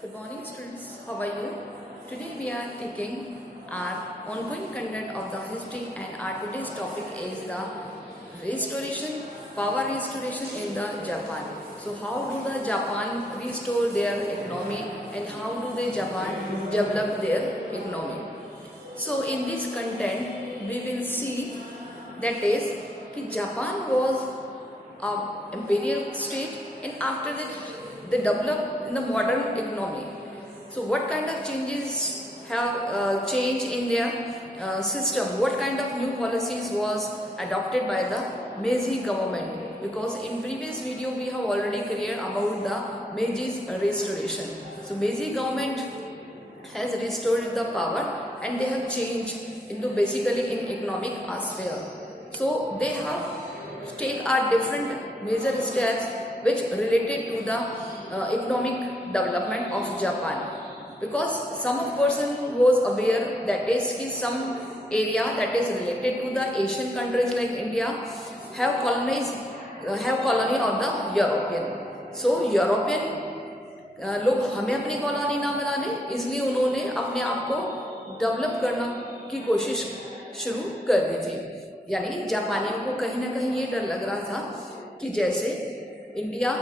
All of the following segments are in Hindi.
Good morning students, how are you? Today we are taking our ongoing content of the history and our today's topic is the restoration, power restoration in the Japan. So how do the Japan restore their economy and how do the Japan develop their economy? So in this content we will see that is कि Japan was an imperial state and after that they developed in the modern economy. So what kind of changes have changed in their system? What kind of new policies was adopted by the Meiji government? Because in previous video we have already cleared about the Meiji's restoration. So Meiji government has restored the power and they have changed into basically in economic sphere. So they have taken different major steps which related to the economic development of Japan, because some person was aware that is some area that is related to the Asian countries like India have colony of the European. So European लोग हमें अपनी कॉलोनी ना बनाने, इसलिए उन्होंने अपने आप को डेवलप करना की कोशिश शुरू कर दी थी. यानी जापानियों को कहीं ना कहीं ये डर लग रहा था कि जैसे इंडिया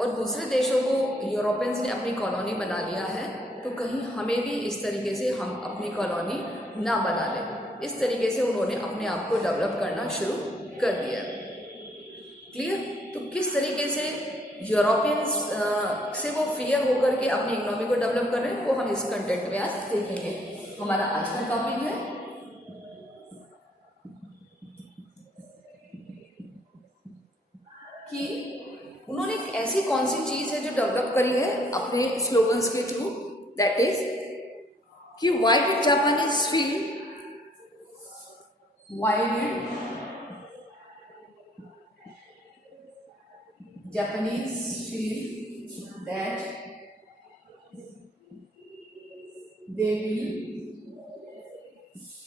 और दूसरे देशों को यूरोपियंस ने अपनी कॉलोनी बना लिया है तो कहीं हमें भी इस तरीके से हम अपनी कॉलोनी ना बना लें. इस तरीके से उन्होंने अपने आप को डेवलप करना शुरू कर दिया. क्लियर? तो किस तरीके से यूरोपियंस से वो फियर होकर के अपनी इकोनॉमी को डेवलप कर रहे हैं वो हम इस कंटेंट में आज देखेंगे. हमारा आज का टॉपिक है कि उन्होंने एक ऐसी कौन सी चीज है जो डेवलप करी है अपने स्लोगन्स के थ्रू, दैट इज कि why did Japanese feel that they will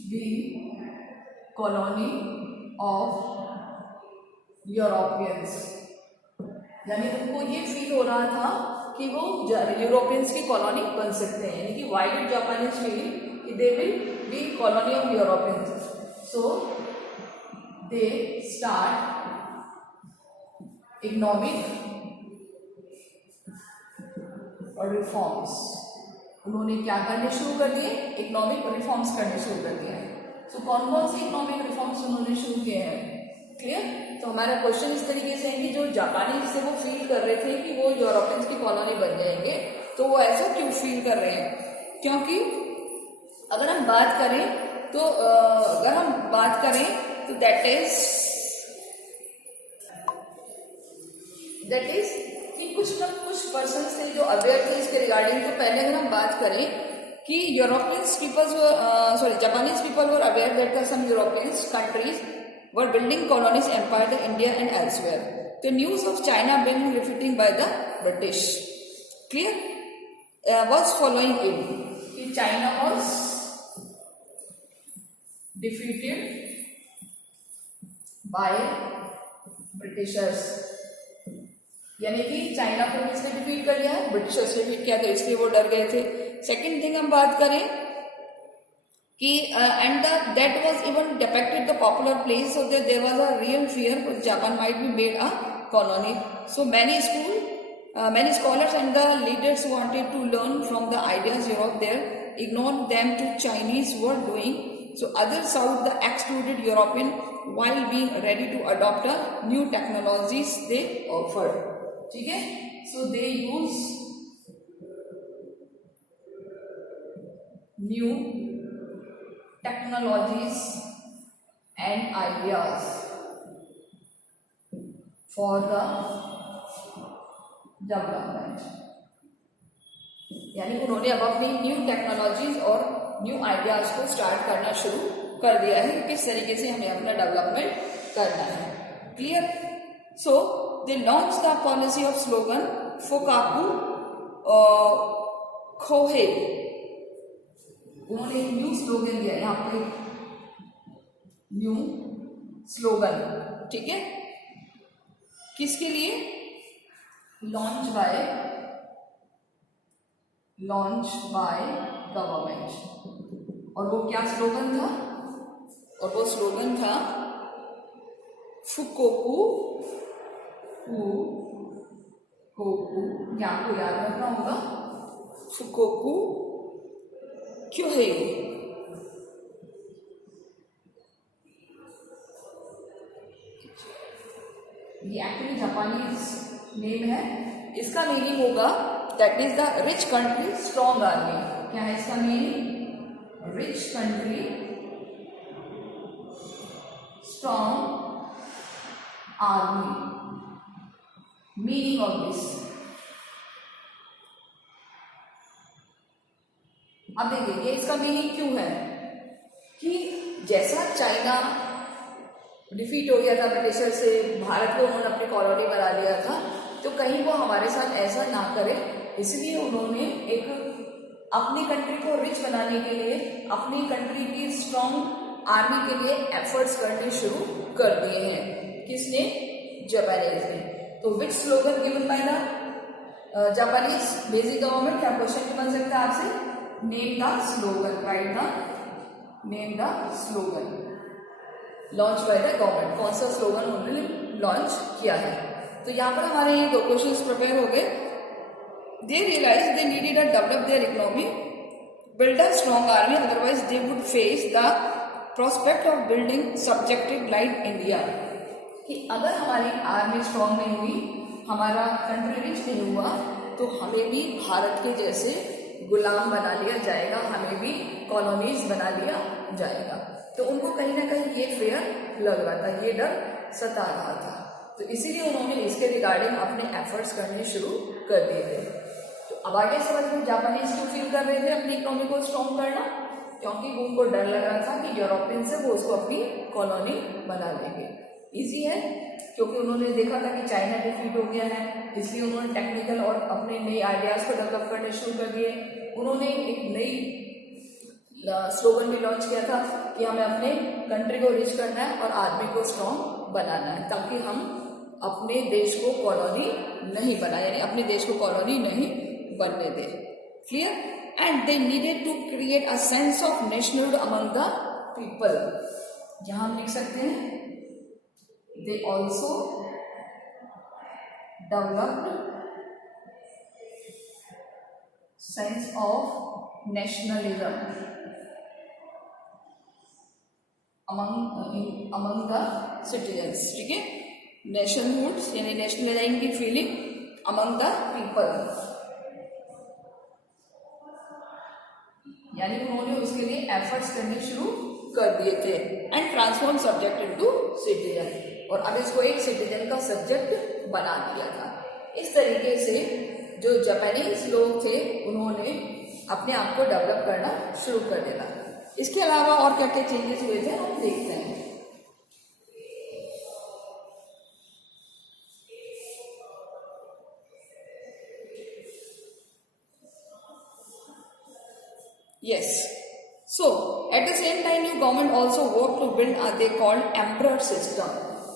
be colony of Europeans. यानी उनको ये फील हो रहा था कि वो यूरोपियंस की कॉलोनी बन सकते हैं. यानी कि व्हाई डिड जापानीज फील कि they will be colony of Europeans. So they start economic और रिफॉर्म्स. उन्होंने क्या करने शुरू कर दिए? इकोनॉमिक रिफॉर्म्स करने शुरू कर दिए. सो कौन कौन सी इकोनॉमिक रिफॉर्म्स उन्होंने शुरू किए हैं? क्लियर? तो हमारा क्वेश्चन इस तरीके से है कि जो जापानी से वो फील कर रहे थे कि वो यूरोपियंस की कॉलोनी बन जाएंगे, तो वो ऐसा क्यों फील कर रहे हैं? क्योंकि अगर हम बात करें तो दैट इज कि कुछ पर्सन थे जो अवेयर थे इसके रिगार्डिंग. तो पहले अगर हम बात करें कि Japanese people were aware that some Europeans countries were building colonies empire in India and elsewhere. The news of China being defeated by the British, clear, was following in. China was defeated by Britishers. यानी कि चाइना को किसने डिफीट कर लिया है? ब्रिटिशर्स ने डिफीट किया, तो इसलिए वो डर गए थे. सेकेंड थिंग हम बात करें कि that was even depicted the popular place, so that there was a real fear that Japan might be made a colony. So many scholars and the leaders wanted to learn from the ideas Europe there, ignored them to Chinese were doing. So others sought the excluded European while being ready to adopt a new technologies they offered. ठीक है? So they use new technologies and ideas for the development. यानी उन्होंने अब अपनी न्यू टेक्नोलॉजीज और न्यू आइडियाज को स्टार्ट करना शुरू कर दिया है, किस तरीके से हमें अपना डेवलपमेंट करना है. Clear? So they launch the policy of slogan fukoku kyohei. उन्होंने एक न्यू स्लोगन दिया, यहाँ पे न्यू स्लोगन. ठीक है? किसके लिए? Launch by launch by government. और वो क्या स्लोगन था? और वो स्लोगन था फुकोकू फुकोकू, ये आपको याद रखना होगा, फुकोकू क्योहेई। ये एक्चुअली जापानीज नेम है। इसका मीनिंग होगा that is the rich country strong army. क्या है इसका meaning? Rich country strong army. Meaning of this, अब देखिए ये इसका मीनिंग क्यों है कि जैसा चाइना डिफीट हो गया था ब्रिटिशर से, भारत को उन्होंने अपनी कॉलोनी बना लिया था, तो कहीं वो हमारे साथ ऐसा ना करे, इसलिए उन्होंने एक अपनी कंट्री को रिच बनाने के लिए, अपनी कंट्री की स्ट्रॉन्ग आर्मी के लिए एफर्ट्स करने शुरू कर दिए हैं। किसने? जापानीज ने। तो which slogan given by the Japanese basic government? क्या क्वेश्चन बन सकता है आपसे? Name the slogan, write the name the slogan launch by the government. कौन सा स्लोगन उन्होंने लॉन्च किया है? तो यहाँ पर हमारे ये 2 क्वेश्चंस प्रिपेयर हो गए। They realise they needed to develop their economy, build a strong army, otherwise they would face the prospect of building subjective like India. कि अगर हमारी आर्मी स्ट्रॉन्ग नहीं हुई, हमारा कंट्री रिच नहीं हुआ, तो हमें भी भारत के जैसे गुलाम बना लिया जाएगा, हमें भी कॉलोनीज बना लिया जाएगा। तो उनको कहीं ना कहीं ये फेयर लग रहा था, ये डर सता रहा था। तो इसीलिए उन्होंने इसके रिगार्डिंग अपने एफर्ट्स करने शुरू कर दिए थे। तो अब आगे समझ में जापानीज क्यों फील कर रहे थे अपनी इकोनॉमी को स्ट्रॉन्ग करना? क्योंकि उनको डर लग रहा था कि यूरोपियन से वो उसको अपनी कॉलोनी बना लेंगे। इजी है, क्योंकि उन्होंने देखा था कि चाइना डिफीट हो गया है, इसलिए उन्होंने टेक्निकल और अपने नए आइडियाज को डेवलप करने शुरू कर दिए। उन्होंने एक नई स्लोगन भी लॉन्च किया था कि हमें अपने कंट्री को रिच करना है और आर्मी को स्ट्रॉन्ग बनाना है, ताकि हम अपने देश को कॉलोनी नहीं बनाए, यानी अपने देश को कॉलोनी नहीं बनने दें। Clear? And they needed to create a sense of nationhood among the people. यहां हम लिख सकते हैं they also developed sense of nationalism among the citizens। ठीक है, नेशनहुड यानी नेशनलिज्म की फीलिंग among the people, यानी उन्होंने उसके लिए एफर्ट्स करने शुरू कर दिए थे। And transform subject into citizen, और अब इसको एक सिटीजन का सब्जेक्ट बना दिया था। इस तरीके से जो जापानीज लोग थे उन्होंने अपने आप को डेवलप करना शुरू कर दिया। इसके अलावा और क्या क्या चेंजेस हुए थे हम देखते हैं। Yes, so at the same time new government also worked to build a they called emperor system।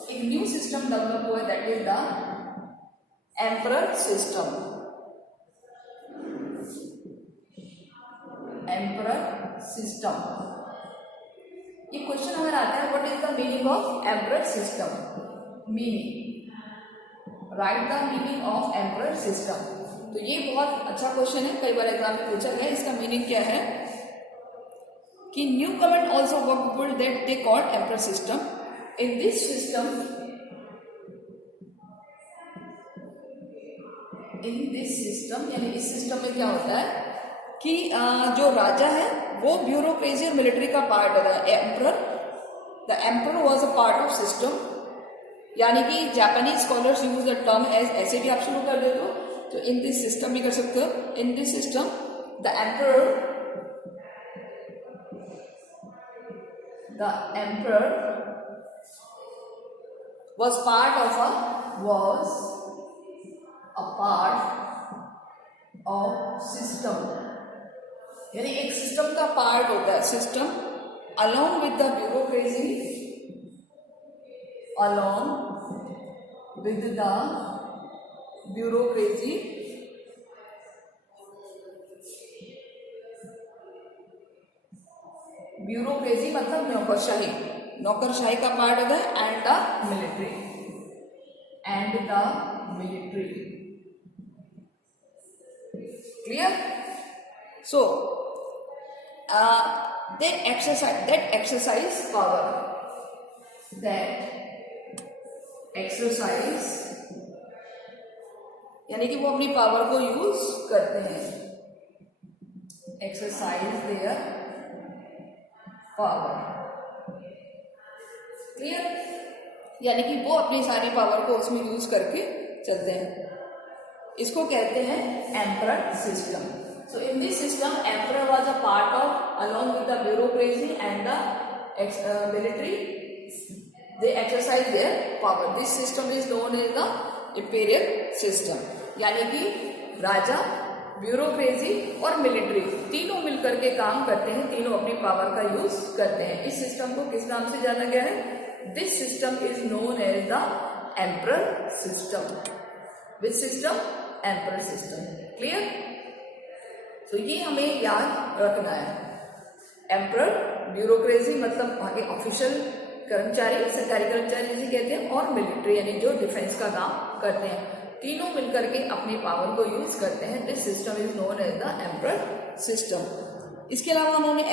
एक न्यू सिस्टम डेवलप हुआ, that is the emperor system. Emperor system, ये क्वेश्चन अगर आता है what is the meaning of emperor system? Meaning, right the meaning of emperor system. तो ये बहुत अच्छा क्वेश्चन है, कई बार एग्जाम में पूछा गया। इसका मीनिंग क्या है कि new government also work build that they called emperor system. In this system, यानी इस सिस्टम में क्या होता है कि जो राजा है वो ब्यूरोक्रेसी और मिलिट्री का पार्ट होता है। The emperor was a part of system, यानी कि Japanese scholars use the term age, ऐसे भी आप शुरू कर दे तो इन दिस सिस्टम भी कर सकते हो। इन this system the emperor was part of system, यानी एक सिस्टम का पार्ट होता है। System along with the bureaucracy bureaucracy मतलब नौकरशाही, नौकरशाही का पार्ट होता है, and the military, clear? So that exercise यानी कि वो अपनी पावर को यूज करते हैं, एक्सरसाइज देयर पावर, क्लियर? यानी कि वो अपनी सारी पावर को उसमें यूज करके चलते हैं। इसको कहते हैं emperor system. So in this system emperor was a part of, along with the bureaucracy and the military, they exercise their power. This system is known as the imperial system. यानी कि राजा, ब्यूरोक्रेसी और मिलिट्री तीनों मिलकर के काम करते हैं, तीनों अपनी पावर का यूज करते हैं। इस सिस्टम को किस नाम से जाना गया है? This system is known as the emperor system. Which system? Emperor system, clear? तो ये हमें याद रखना है। एम्परर, ब्यूरोक्रेसी मतलब वहां के ऑफिशियल कर्मचारी, सरकारी कर्मचारी जिसे कहते हैं, और मिलिट्री यानी जो डिफेंस का काम करते हैं, तीनों मिलकर के अपनी पावर को यूज करते हैं। This system is known as the emperor system. इसके अलावा उन्होंने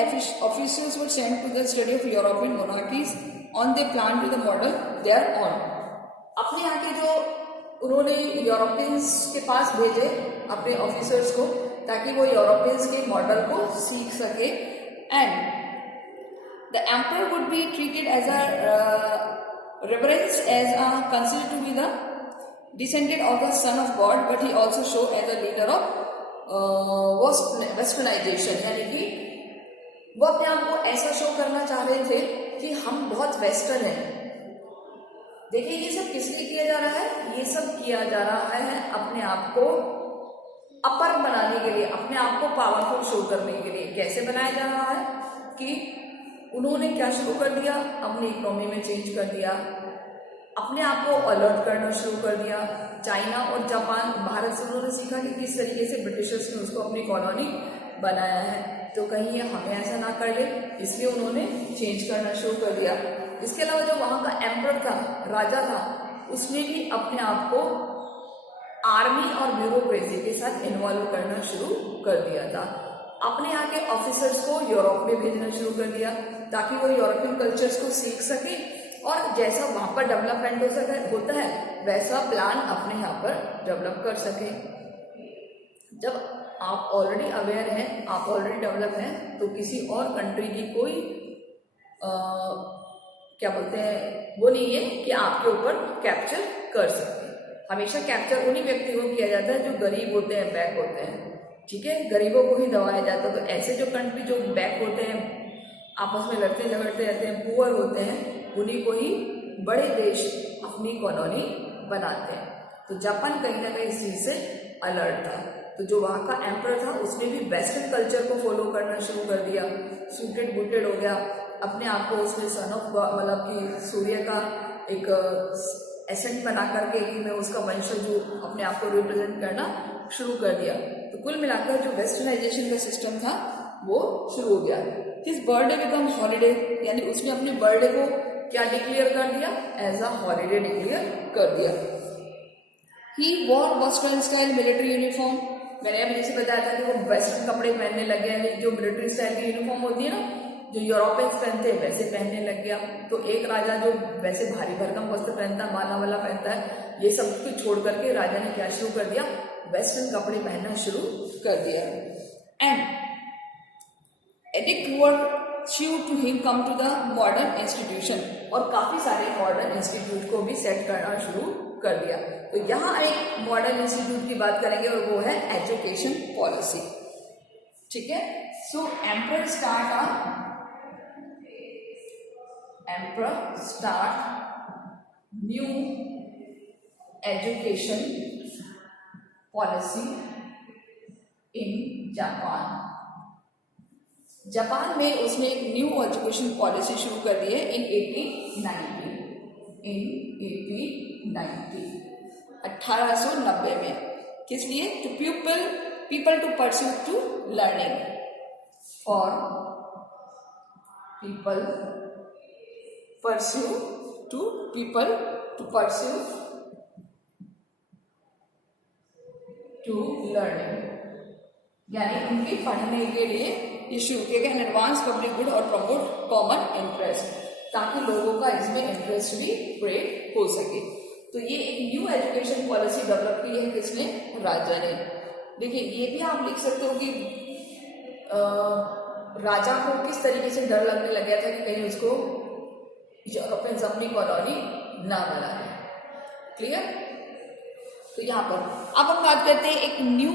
officers were sent to the study of European monarchies on they plan to the model there on. अपने यहाँ के जो उन्होंने यूरोपियंस के पास भेजे अपने ऑफिसर्स को, ताकि वो यूरोपियंस के मॉडल को सीख सके, and the emperor would be treated as a reverence as a considered to be the descendant of the Son of God, but he also show as a leader of westernization। यानी कि वो अपने आप को ऐसा शो करना चाह रहे थे कि हम बहुत वेस्टर्न हैं। देखिए ये सब किस लिए किया जा रहा है? ये सब किया जा रहा है अपने आप को अपर बनाने के लिए, अपने आप को पावरफुल शो करने के लिए। कैसे बनाया जा रहा है? कि उन्होंने क्या शुरू कर दिया? अपनी इकोनॉमी में चेंज कर दिया, अपने आप को अलर्ट करना शुरू कर दिया। चाइना और जापान, भारत से उन्होंने सीखा कि किस तरीके से ब्रिटिशर्स ने उसको अपनी कॉलोनी बनाया है, तो कहीं ये हमें ऐसा ना कर ले, इसलिए उन्होंने चेंज करना शुरू कर दिया। इसके अलावा जो वहाँ का एम्परर था, राजा था, उसने भी अपने आप को आर्मी और ब्यूरोक्रेसी के साथ इन्वॉल्व करना शुरू कर दिया था। अपने यहाँ के ऑफिसर्स को यूरोप में भेजना शुरू कर दिया, ताकि वो यूरोपियन कल्चर्स को सीख सके, और जैसा वहाँ पर डेवलपमेंट होता है वैसा प्लान अपने यहाँ पर डेवलप कर सके। जब आप ऑलरेडी अवेयर हैं, आप ऑलरेडी डेवलप हैं, तो किसी और कंट्री की कोई क्या बोलते हैं, वो नहीं है कि आपके ऊपर कैप्चर कर सके। हमेशा कैप्चर उन्हीं व्यक्ति को किया जाता है जो गरीब होते हैं, बैक होते हैं, ठीक है? गरीबों को ही दबाया जाता है। तो ऐसे जो कंट्री जो बैक होते हैं, आपस में लड़ते झगड़ते रहते हैं, पुअर होते हैं, उन्हीं को ही बड़े देश अपनी कॉलोनी बनाते हैं। तो जापान कहीं ना कहीं इस चीज से अलर्ट था। तो जो वहाँ का एम्परर था, उसने भी वेस्टर्न कल्चर को फॉलो करना शुरू कर दिया, सूटेड बूटेड हो गया, अपने आप को उसने सन ऑफ गॉड मतलब कि सूर्य का एक एसेंट बना करके कि मैं उसका वंशज हूँ, अपने आप को रिप्रेजेंट करना शुरू कर दिया। तो कुल मिलाकर जो वेस्टर्नाइजेशन का सिस्टम था वो शुरू हो गया। हिज बर्थडे बिकम हॉलीडे, यानी उसने अपने बर्थडे को क्या डिक्लेयर कर दिया? एज अ हॉलीडे डिक्लेयर कर दिया। He wore western style military uniform. मैंने अभी जैसे बताया था कि वो वेस्टर्न कपड़े पहनने लग गया, जो मिलिट्री स्टाइल की यूनिफॉर्म होती है ना, जो यूरोपियंस पहनते हैं वैसे पहनने लग गया। तो एक राजा जो वैसे भारी भरकम वस्त्र पहनता है, माला वाला पहनता है, ये सब कुछ छोड़ करके राजा ने क्या शुरू कर दिया? वेस्टर्न कपड़े पहनना शुरू कर दिया। And edict were to him come to the modern institution, और काफी सारे मॉडर्न इंस्टीट्यूट को भी सेट करना शुरू कर दिया। तो यहाँ एक मॉडर्न इंस्टीट्यूट की बात करेंगे, और वो है एजुकेशन पॉलिसी, ठीक है? So emperor start new education policy in Japan। Japan में उसने एक न्यू एजुकेशन पॉलिसी शुरू कर दी है इन 1890 में। किस लिए? To people to pursue to learning, for people pursue to people to pursue to learning, यानी उनके पढ़ने के लिए ये शुरू किया गया एडवांस पब्लिक गुड और प्रमोट कॉमन इंटरेस्ट, ताकि लोगों का इसमें इंटरेस्ट भी क्रिएट हो सके। तो ये एक न्यू एजुकेशन पॉलिसी डेवलप की है किसने, राजा ने। देखिए ये भी आप लिख सकते हो कि राजा को किस तरीके से डर लगने लग गया था कि कहीं उसको अपने जमनी कॉलोनी ना बनाए। क्लियर। तो यहाँ पर अब हम बात करते हैं एक न्यू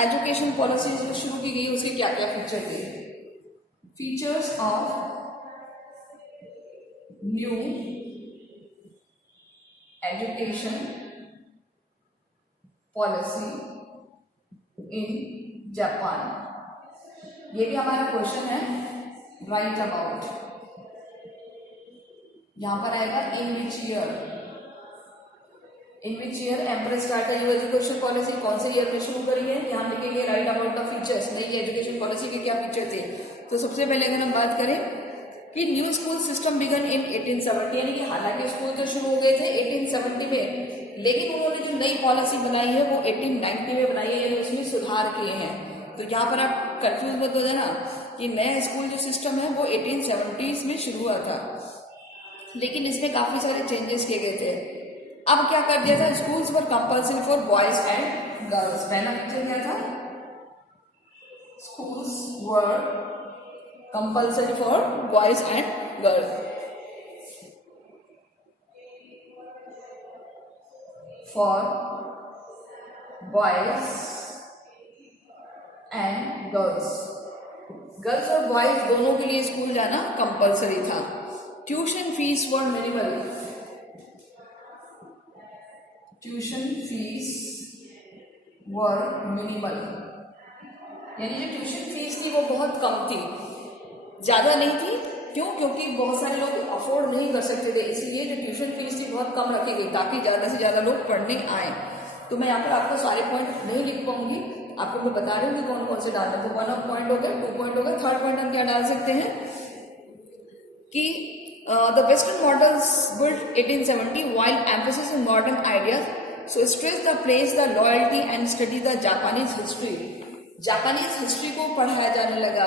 एजुकेशन पॉलिसी जो शुरू की गई उसके क्या क्या फीचर थे। Features of new education policy in Japan, ये भी हमारा क्वेश्चन है। राइट अबाउट, यहां पर आएगा in which year empress start new education policy, कौन से ईयर में शुरू करी है। यहाँ लिखेंगे राइट अबाउट द फीचर्स, नई एजुकेशन पॉलिसी के क्या फीचर थे। तो सबसे पहले अगर हम बात करें कि न्यू स्कूल सिस्टम बिगन इन 1870, यानी कि हालांकि स्कूल तो शुरू हो गए थे 1870 में, लेकिन उन्होंने जो नई पॉलिसी बनाई है वो 1890 में बनाई है, यानी उसमें सुधार किए हैं। तो यहाँ पर आप कंफ्यूज मत हो जाना कि नया स्कूल जो सिस्टम है वो 1870s में शुरू हुआ था, लेकिन इसमें काफी सारे चेंजेस किए गए थे। अब क्या कर दिया था, schools were compulsory for boys and girls. पहला फीचर क्या था, schools were compulsory for boys and girls, for boys and girls, girls और बॉयज दोनों के लिए स्कूल जाना कंपल्सरी था। ट्यूशन फीस वर मिनिमल, ट्यूशन फीस वर मिनिमल, यानी जो ट्यूशन फीस थी वो बहुत कम थी, ज्यादा नहीं थी। क्यों, क्योंकि बहुत सारे लोग अफोर्ड नहीं कर सकते थे, इसलिए जो ट्यूशन फीस थी बहुत कम रखी गई ताकि ज्यादा से ज्यादा लोग पढ़ने आए। तो मैं यहाँ पर आपको सारे पॉइंट नहीं लिख पाऊंगी, आपको मैं बता रही हूँ कि कौन कौन से डालना। तो 1 पॉइंट हो गया, 2 पॉइंट हो गया, 3rd पॉइंट हम क्या डाल सकते हैं कि the Western models built 1870 while emphasis on modern ideas, so stress the place the loyalty and study the Japanese history. Japanese history को पढ़ाया जाने लगा,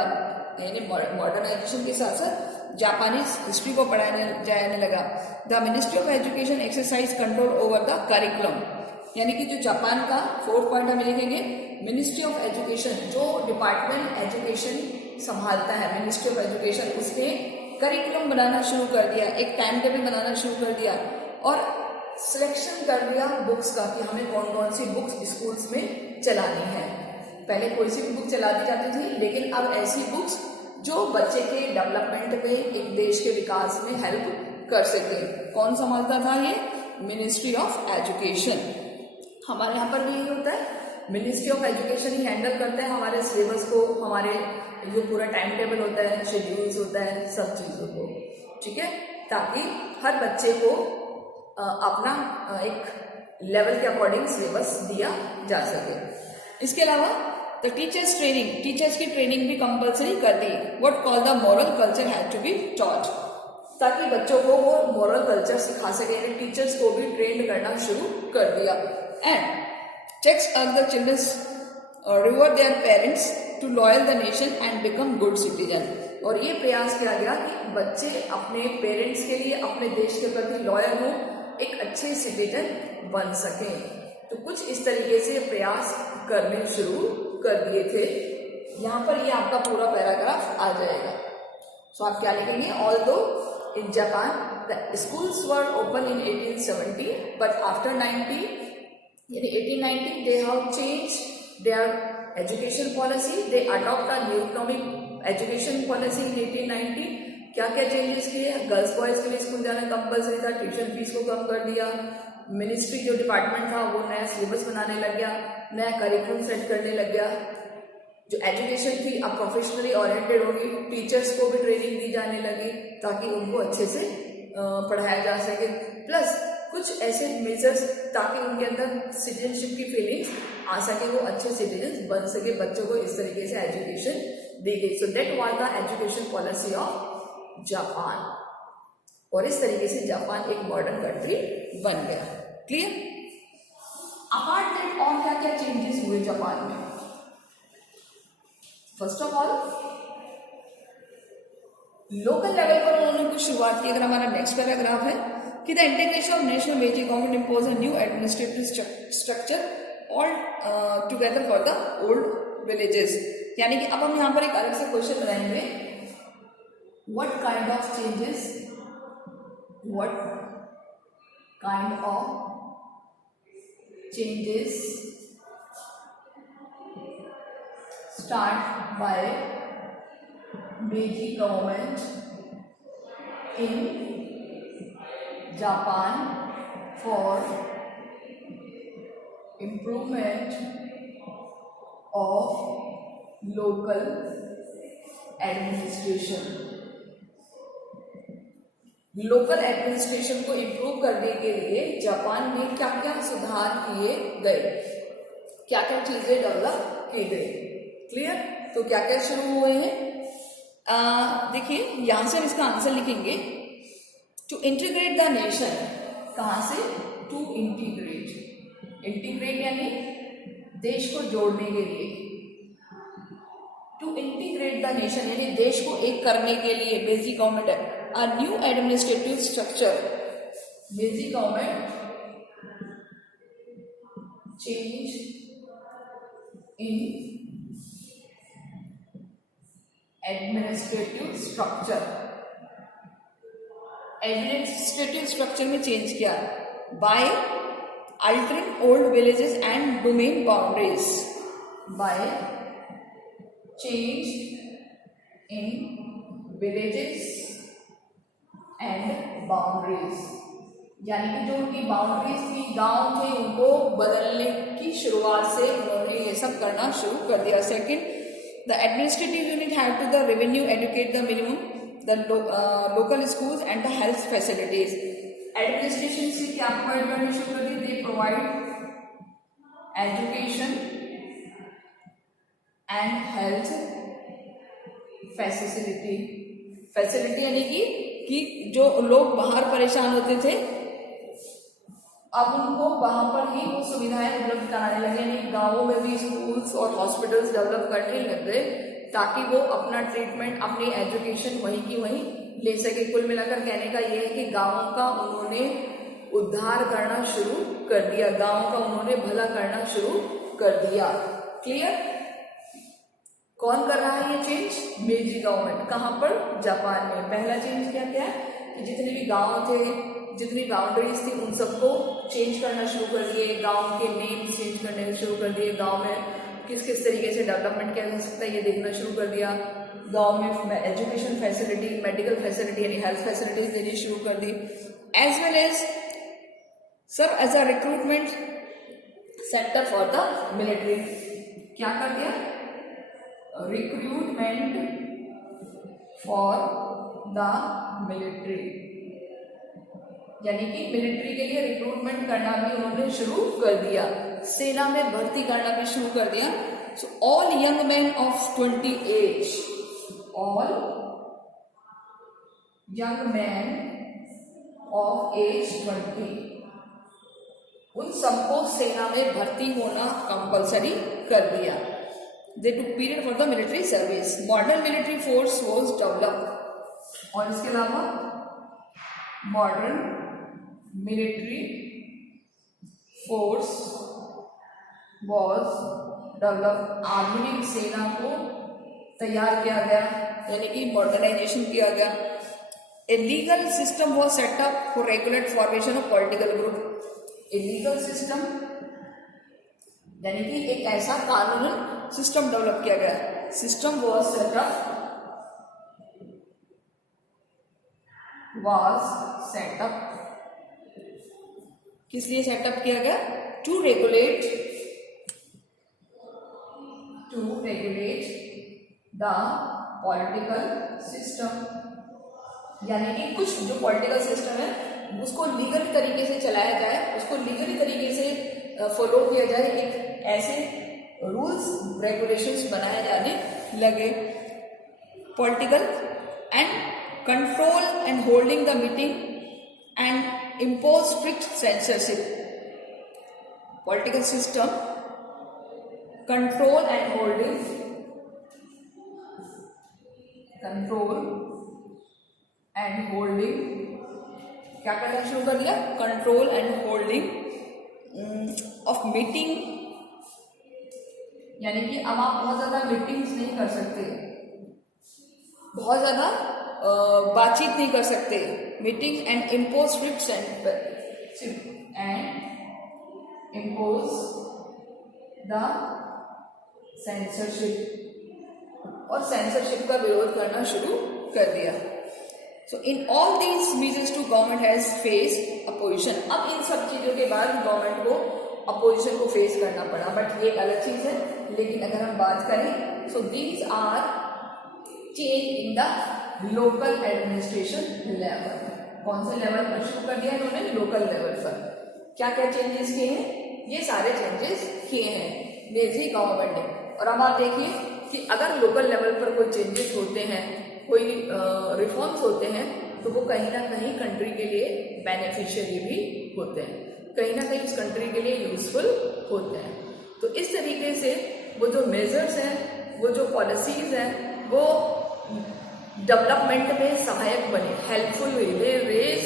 यानी मॉडर्नाइजेशन के साथ साथ जापानीज हिस्ट्री को पढ़ाया जाने लगा। The ministry of education exercise control over the curriculum, यानी कि जो जापान का 4th पॉइंट हमें लिखेंगे, मिनिस्ट्री ऑफ एजुकेशन जो डिपार्टमेंट एजुकेशन संभालता है, मिनिस्ट्री ऑफ एजुकेशन, उसने करिकुलम बनाना शुरू कर दिया, एक टाइम टेबल बनाना शुरू कर दिया और सिलेक्शन कर दिया बुक्स का कि हमें कौन कौन सी बुक्स स्कूल्स में चलानी है। पहले कोई सी भी बुक चला दी जाती थी, लेकिन अब ऐसी बुक्स जो बच्चे के डेवलपमेंट में, एक देश के विकास में हेल्प कर सके। कौन संभालता था ये, मिनिस्ट्री ऑफ एजुकेशन। हमारे यहाँ पर भी यही होता है, ministry of education he handle करते हैं हमारे सिलेबस को, हमारे जो पूरा टाइम टेबल होता है, शेड्यूल्स होता है, सब चीजों को, ठीक है, ताकि हर बच्चे को अपना एक लेवल के अकॉर्डिंग सिलेबस दिया जा सके। इसके अलावा द टीचर्स ट्रेनिंग, टीचर्स की ट्रेनिंग भी कंपल्सरी कर दी। What call the moral culture had to be taught, ताकि बच्चों को वो मॉरल कल्चर सिखा सके, टीचर्स को भी ट्रेन करना शुरू कर दिया। And checks urge the children reward their parents to loyal the nation and become good citizen। और ये प्रयास किया गया कि बच्चे अपने पेरेंट्स के लिए, अपने देश के प्रति लॉयल हो, एक अच्छे सिटीजन बन सके। तो कुछ इस तरीके से प्रयास करने शुरू कर दिए थे। यहाँ पर ये आपका पूरा पैराग्राफ आ जाएगा। सो आप क्या लिखेंगे, although in Japan the schools were open in 1870 but after 1890 they have changed their education policy, they adopt a new economic education policy in 1890। क्या क्या चेंजेस किए, गर्ल्स बॉयज के लिए स्कूल जाना कंपल्सरी था, ट्यूशन फीस को कम कर दिया, मिनिस्ट्री जो डिपार्टमेंट था वो नया सिलेबस बनाने लग गया, नया करिकुलम सेट करने लग गया, जो एजुकेशन थी अब प्रोफेशनली ओरिएंटेड होगी, टीचर्स को भी ट्रेनिंग दी जाने लगी ताकि उनको अच्छे से पढ़ाया जा सके, प्लस कुछ ऐसे मेजर्स ताकि उनके अंदर सिटीजनशिप की फीलिंग्स आ सके, वो अच्छे सिटीजन बन सके, बच्चों को इस तरीके से एजुकेशन दी गई। So that was the education policy of Japan, और इस तरीके से जापान एक मॉडर्न कंट्री बन गया। क्लियर? अपार्ट दैट और क्या क्या चेंजेस हुए जापान में? First of all local level पर उन्होंने कुछ शुरुआत की। अगर हमारा नेक्स्ट पैराग्राफ है कि द इंटीग्रेशन ऑफ नेशनल मेजी government impose a new administrative structure all together for the old villages. यानी कि अब हम यहाँ पर एक अलग से क्वेश्चन बनाएंगे, what kind of changes, what kind of changes start by Meiji government in Japan for improvement of local administration. Local administration को इम्प्रूव करने के लिए जापान में क्या क्या सुधार किए गए, क्या क्या चीजें डेवलप की गई। क्लियर? तो क्या क्या शुरू हुए हैं? देखिए यहां से हम इसका आंसर लिखेंगे, टू इंटीग्रेट द नेशन। कहां से? टू इंटीग्रेट, इंटीग्रेट यानी देश को जोड़ने के लिए, टू इंटीग्रेट द नेशन यानी देश को एक करने के लिए Meiji government a new administrative structure, Meiji government change in administrative structure, administrative structure में चेंज किया by altering old villages and domain boundaries, by change in villages and boundaries. यानी कि जो उनकी बाउंड्रीज थी, गांव थे, उनको बदलने की शुरुआत से उन्होंने ये सब करना शुरू कर दिया। Second, the administrative unit had to the revenue educate the minimum the local schools and the health facilities. Administration से क्या प्रोवाइड करना शुरू कर दी? They provide education and health facility. Facility यानी कि जो लोग बाहर परेशान होते थे अब उनको वहां पर ही वो सुविधाएं उपलब्ध कराने लगे, यानी गांवों में भी स्कूल्स और हॉस्पिटल्स डेवलप करने लग गए ताकि वो अपना ट्रीटमेंट, अपनी एजुकेशन वहीं की वहीं ले सके। कुल मिलाकर कहने का ये है कि गांवों का उन्होंने उद्धार करना शुरू कर दिया, गांवों का उन्होंने भला करना शुरू कर दिया। क्लियर? कौन कर रहा है ये चेंज? मेजी गवर्नमेंट। कहां पर? जापान में। पहला चेंज क्या क्या है कि जितने भी गांव थे, जितनी बाउंड्रीज थी, उन सबको चेंज करना शुरू कर दिए, गांव के नेम चेंज करने शुरू कर दिए, गांव में किस किस तरीके से डेवलपमेंट किया जा सकता है ये देखना शुरू कर दिया, गांव में एजुकेशन फैसिलिटी, मेडिकल फैसिलिटी यानी हेल्थ फैसिलिटीज देनी शुरू कर दी, एज वेल एज सब as a recruitment sector for the military. क्या कर दिया? रिक्रूटमेंट फॉर द मिलिट्री, यानी कि मिलिट्री के लिए रिक्रूटमेंट करना भी उन्होंने शुरू कर दिया, सेना में भर्ती करना भी शुरू कर दिया। So all young man of 20 age, all young man of age 20, उन सबको सेना में भर्ती होना कंपलसरी कर दिया। They took period for the military service. Modern military force was developed, और इसके अलावा modern military force was develop, आधुनिक सेना को तैयार किया गया, यानी कि मॉडर्नाइजेशन किया गया। A legal system was setup for regulate formation of political group. A legal system यानी कि एक ऐसा कानून सिस्टम डेवलप किया गया। सिस्टम वॉज सेटअप, किस लिए सेटअप किया गया? To regulate the political system, यानी कि कुछ जो पॉलिटिकल सिस्टम है उसको लीगल तरीके से चलाया जाए, उसको लीगली तरीके से फॉलो किया जाए, एक ऐसे रूल्स रेगुलेशंस बनाए जाने लगे। Political and control and holding the meeting and impose strict censorship. Political system, control and holding, क्या करना शुरू कर लिया? Control and holding of meeting, यानी कि अब आप बहुत ज्यादा मीटिंग्स नहीं कर सकते, बहुत ज्यादा बातचीत नहीं कर सकते. Meeting and impose the censorship, और सेंसरशिप का विरोध करना शुरू कर दिया. So in all these measures to government has faced opposition. अब इन सब चीजों के बाद गवर्नमेंट को अपोजिशन को फेस करना पड़ा, बट ये एक अलग चीज है. लेकिन अगर हम बात करें, so these are change in the local administration level. कौन से लेवल पर शुरू कर दिया इन्होंने? लोकल लेवल पर. क्या क्या चेंजेस किए हैं? ये सारे चेंजेस किए हैं मेजरी गवर्नमेंट ने. और अब आप देखिए कि अगर लोकल लेवल पर कोई चेंजेस होते हैं, कोई रिफॉर्म्स होते हैं, तो वो कहीं ना कहीं कंट्री के लिए बेनिफिशियरी भी होते हैं, कहीं ना कहीं उस कंट्री के लिए यूजफुल होते हैं. तो इस तरीके से वो जो मेजर्स हैं, वो जो पॉलिसीज हैं, वो डेवलपमेंट में सहायक बने, हेल्पफुल हुई. They raise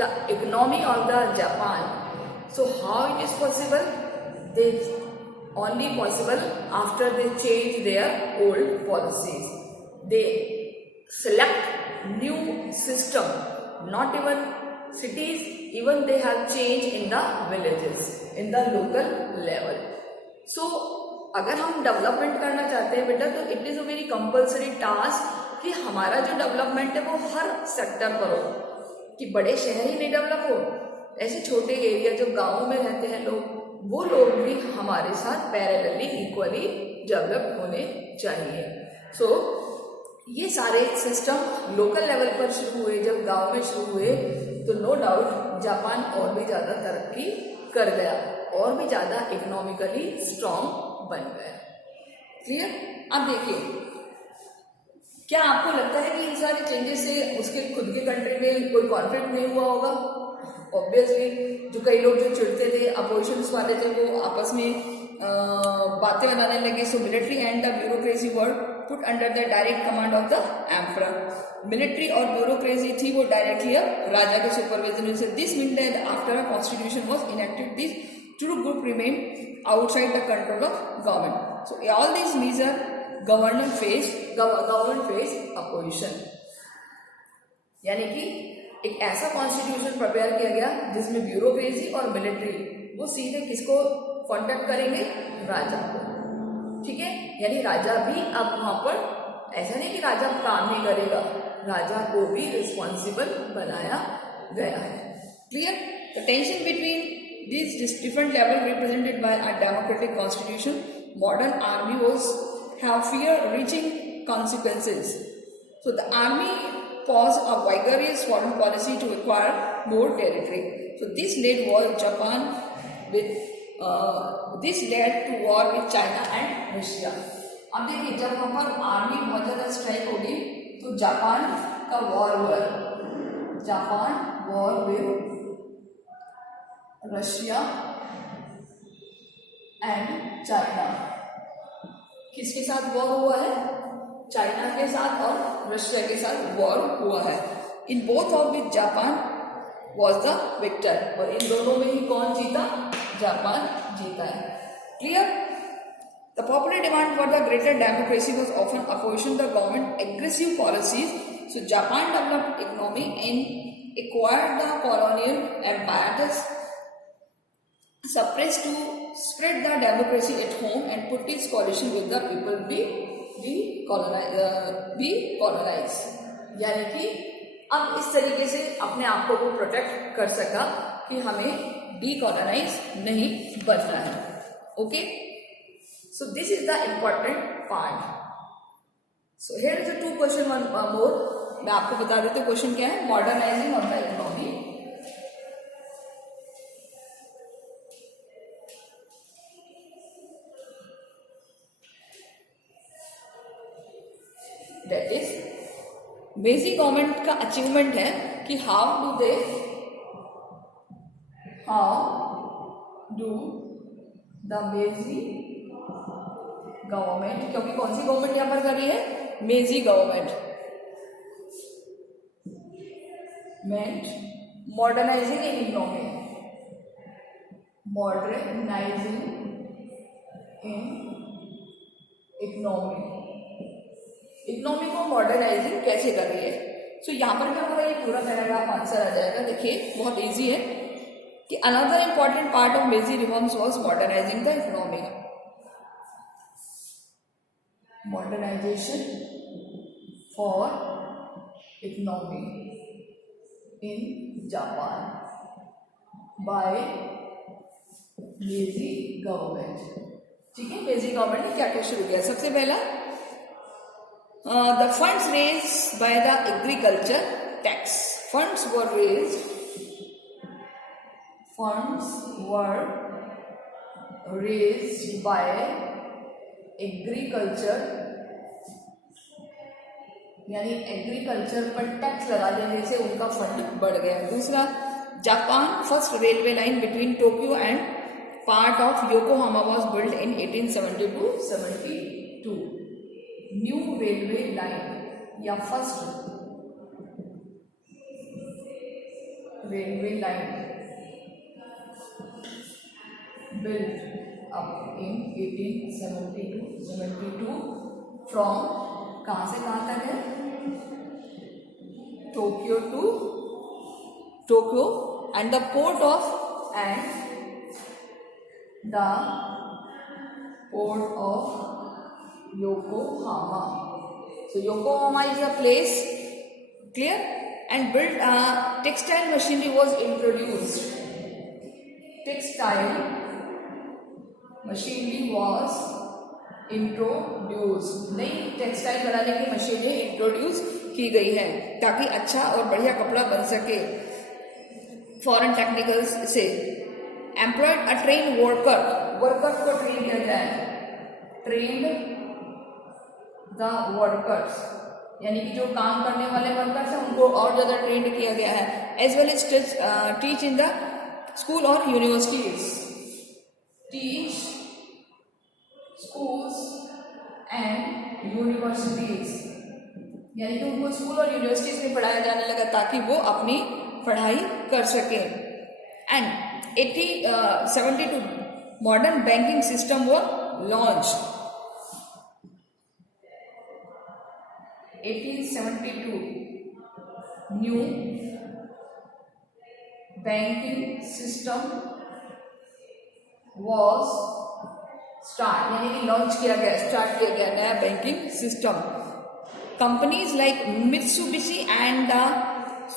the economy of the Japan. So how it is possible? They only possible after they change their old policies. They select new system, not even cities, even they have changed in the villages, in the local level. So अगर हम डेवलपमेंट करना चाहते हैं बेटा, तो it is a very compulsory task कि हमारा जो डेवलपमेंट है वो हर सेक्टर पर हो, कि बड़े शहर ही नहीं डेवलप हो, ऐसे छोटे एरिया जो गाँव में रहते हैं लोग, वो लोग भी हमारे साथ पैरेलली इक्वली डेवलप होने चाहिए. सो ये सारे सिस्टम लोकल लेवल पर शुरू हुए. जब गांव में शुरू हुए तो नो डाउट जापान और भी ज़्यादा तरक्की कर गया, और भी ज़्यादा इकोनॉमिकली स्ट्रॉन्ग बन गया. क्लियर? अब देखिए, क्या आपको लगता है कि इन सारे चेंजेस से उसके खुद के कंट्री में कोई कॉन्फ्लिक्ट नहीं हुआ होगा? ऑब्वियसली जो कई लोग जो चिढ़ते थे, अपोजिशन वाले थे, वो आपस में बातें बनाने लगे. So military and the bureaucracy were put under the direct command of the emperor. Military और ब्यूरोक्रेसी थी वो डायरेक्टली अब राजा के सुपरविजन में. This mean that after a constitution was enacted, this two group remain outside the control of government. So all this measure government face opposition. यानी कि एक ऐसा कॉन्स्टिट्यूशन प्रिपेयर किया गया जिसमें ब्यूरोक्रेसी और मिलिट्री वो सीधे किसको कॉन्टेक्ट करेंगे? राजा को. ठीक है, यानी राजा भी अब वहां पर, ऐसा नहीं कि राजा काम नहीं करेगा, राजा को भी रिस्पॉन्सिबल बनाया गया है. Clear? The tension between these different levels represented by a democratic constitution, modern army was have fear-reaching consequences. So the army paused a vigorous foreign policy to acquire more territory. So this led to war with China and Russia. अब देखिए, जब वहां पर आर्मी बहुत ज्यादा स्ट्राइक होगी तो जापान का वॉर हुआ. Japan war with Russia and China. किसके साथ वॉर हुआ है? चाइना के साथ और रशिया के साथ वॉर हुआ है. In both of which Japan was the victor. और इन दोनों में ही कौन जीता? जापान जीता है. Clear? The popular demand for the greater democracy was often opposition the government aggressive policies. So Japan developed economy and acquired the colonial empires, suppressed to spread the democracy at home and put its coalition with the people be colonized. यानी कि अब इस तरीके से अपने आप को वो प्रोटेक्ट कर सका कि हमें डीकॉलोनाइज नहीं बनना है. Okay, so this is the important part. So here is 2 question more. मैं आपको बता देती हूँ क्वेश्चन क्या है. Modernising of the economy. That is Meiji government का अचीवमेंट है कि how do the Meiji government, क्योंकि कौन सी गवर्नमेंट यहां पर कर रही है, Meiji government, modernising in economy, modernising in economy को मॉडर्नाइजिंग कैसे कर रही है। सो यहाँ पर भी हमारा ये पूरा पैराग्राफ आंसर आ जाएगा। देखिए बहुत इजी है कि another important part of Meiji reforms was modernising the economy, modernisation for economy in Japan by Meiji government. ठीक है, मेजी गवर्नमेंट ने क्या क्या शुरू किया। सबसे पहला the funds raised by the agriculture tax, funds were raised by agriculture, यानी एग्रीकल्चर पर टैक्स लगा देने से उनका फंड बढ़ गया। दूसरा, Japan first railway line between Tokyo and part of Yokohama was build in 1872। New railway line या first railway line built up in 1872 from कहाँ से कहाँ तक है, Tokyo to Tokyo and the port of Yokohama. So Yokohama is a place, clear, and built textile machinery was introduced. Textile machinery was introduced. नई टेक्सटाइल बनाने की मशीनें इंट्रोड्यूस की गई है ताकि अच्छा और बढ़िया कपड़ा बन सके फॉरेन टेक्निकल्स से। एम्प्लॉयड अ ट्रेन वर्कर्स को ट्रेन किया जाए, ट्रेन्ड द वर्कर्स, यानी कि जो काम करने वाले वर्कर्स हैं उनको और ज्यादा ट्रेंड किया गया है। As well as teach in the school और universities, teach schools and universities, यानी कि उनको स्कूल और यूनिवर्सिटीज में पढ़ाया जाने लगा ताकि वो अपनी पढ़ाई कर सके। एंड 1872 मॉडर्न बैंकिंग सिस्टम वो launch, 1872 new banking system was start, यानी कि लॉन्च किया गया, स्टार्ट किया गया नया banking system. Companies like Mitsubishi and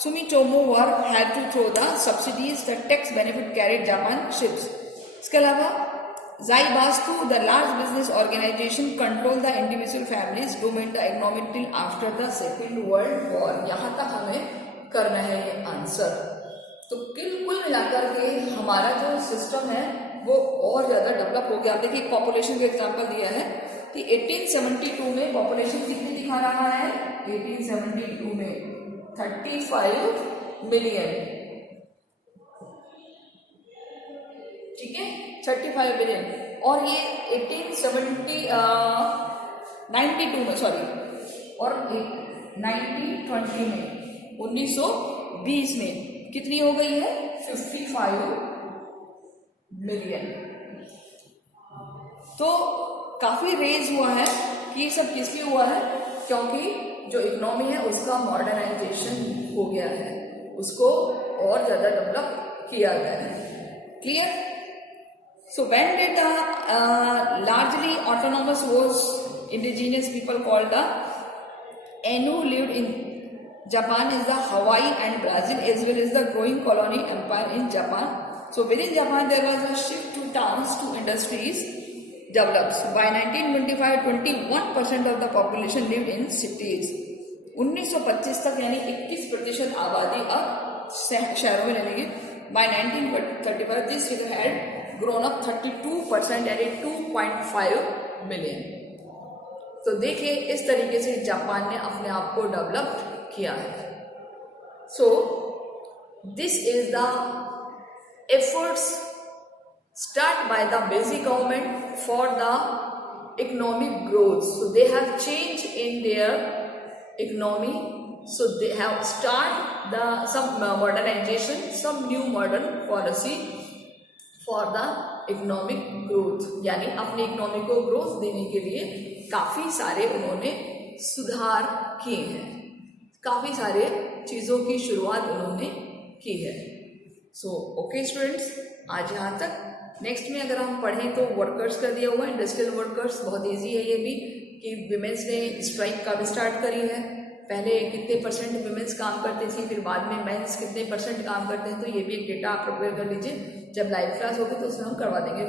Sumitomo were had to throw the subsidies the tax benefit carried Japan ships. इसके अलावा Zaibatsu, the large business organization, control the individual families, dominate the economy till after the Second World War। यहाँ तक हमें करना है ये आंसर। तो कुल मिलाकर के हमारा जो सिस्टम है वो और ज्यादा डेवलप हो गया। आप देखिए पॉपुलेशन का एग्जांपल दिया है कि 1872 में पॉपुलेशन कितनी दिखा रहा है, 1872 में 35 मिलियन, ठीक है, 35 बिलियन। और ये 1920 में सॉरी, और 1920 में 1920 में कितनी हो गई है, 55 मिलियन। तो काफी रेज हुआ है कि ये सब किस लिए हुआ है, क्योंकि जो इकोनॉमी है उसका मॉडर्नाइजेशन हो गया है, उसको और ज्यादा डेवलप किया गया है। Clear. So when did the largely autonomous was indigenous people called the Ainu lived in Japan is the Hawaii and Brazil as well as the growing colony empire in Japan. So within Japan there was a shift to towns to industries develops. By 1925 21% of the population lived in cities. 1925 तक यानी 21% आबादी अब शहरों में रहेगी। By 1935 this figure had grown up 32% यानी 2.5 मिलियन। तो देखिए इस तरीके से जापान ने अपने आप को डेवलप किया है। सो this is the efforts start by the basic government for the economic growth. So they have changed in their economy. So they have start some modernization, some new modern policy for the economic growth. यानी अपने इकोनॉमी को ग्रोथ देने के लिए काफी सारे उन्होंने सुधार किए हैं, काफी सारे चीजों की शुरुआत उन्होंने की है। सो ओके स्टूडेंट्स, आज यहाँ तक। नेक्स्ट में अगर हम पढ़ें तो वर्कर्स का दिया हुआ है, इंडस्ट्रियल वर्कर्स, बहुत इजी है ये भी कि विमेंस ने स्ट्राइक का भी स्टार्ट करी है। पहले कितने परसेंट विमेंस काम करती थी, फिर बाद में मेंस कितने परसेंट काम करते हैं, तो ये भी एक डेटा आप प्रिपेयर कर लीजिए। जब लाइव क्लास होगी तो उसमें हम करवा देंगे,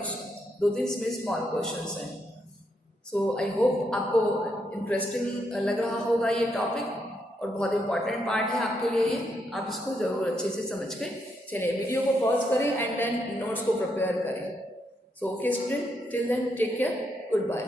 2-3 इसमें स्मॉल क्वेश्चंस हैं। सो आई होप आपको इंटरेस्टिंग लग रहा होगा ये टॉपिक, और बहुत इंपॉर्टेंट पार्ट है आपके लिए ये, आप इसको जरूर अच्छे से समझ के चलिए। वीडियो को पॉज करें एंड देन नोट्स को प्रिपेयर करें। So okay student, till then take care, good bye.